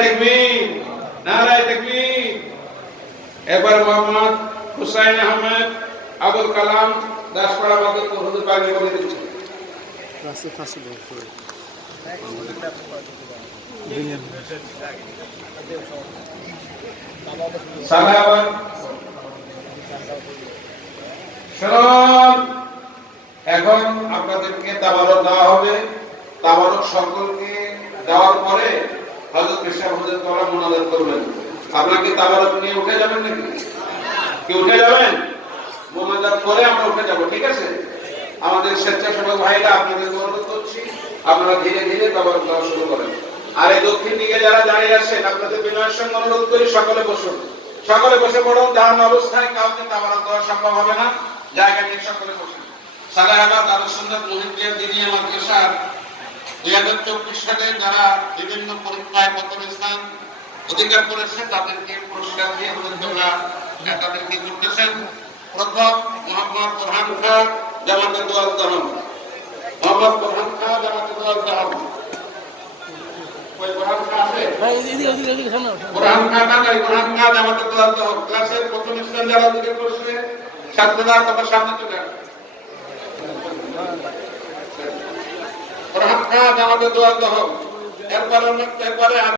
তাকবীর, নারায়ে তাকবীর। এবার মোহাম্মদ হুসাইন আহমেদ আবুল কালাম দাসপাড়া বাদরপুর হুজুর পানি বলে দিচ্ছেন। সালাম শুনুন, এখন আপনাদেরকে তাবারক দেওয়া হবে। তাবারক সকলকে দেওয়ার পরে হযরত পেশা হুজুর তাআলা মুনাজাত করবেন। আপনারা কি তাবারক নিয়ে উঠে যাবেন নাকি? কি উঠে যাবেন? মুনাজাত করে আমরা উঠে যাব, ঠিক আছে? আমাদের স্বেচ্ছাসেবক ভাইরা আপনাদের অনুরোধ করছি, আপনারা ধীরে ধীরে তাবারক দেওয়া শুরু করেন। আর এই দক্ষিণ দিকে যারা দাঁড়িয়ে আছেন, আপনাদের বিনয়ের সঙ্গে অনুরোধ করি সকলে বসুন। সকলে বসে পড়ুন। দাঁড়ানো অবস্থায় কাউকে তাবারক দেওয়া সম্ভব হবে না। জায়গা নিয়ে সকলে বসুন। সালাহাবাদ আলো সুন্নাত মুহিদ্দিয়া দিনিয়া মাদ্রাসার ২০২৪ সালে যারা বিভিন্ন পরীক্ষায় প্রথম স্থান অধিকার করেছে তাদেরকে পুরস্কার দিয়ে হুজুররা তাদেরকে করতেছেন। প্রথম মোহাম্মদ বোরহান খাঁ, জামাতে দোয়াল দহম। মোহাম্মদ বোরহান খাঁ, জামাতে দোয়াল দহম। বোরহান খাঁ আছে? বোরহান খাঁ না, বোরহান খাঁ জামাতে দোয়াল দহম। ক্লাসের প্রথম স্থান যারা অধিকার করেছে ছাত্ররা তোমার সামনে চলে আসবে। বোরহান খাঁ জামাতে দোয়াল দহম। এরপরে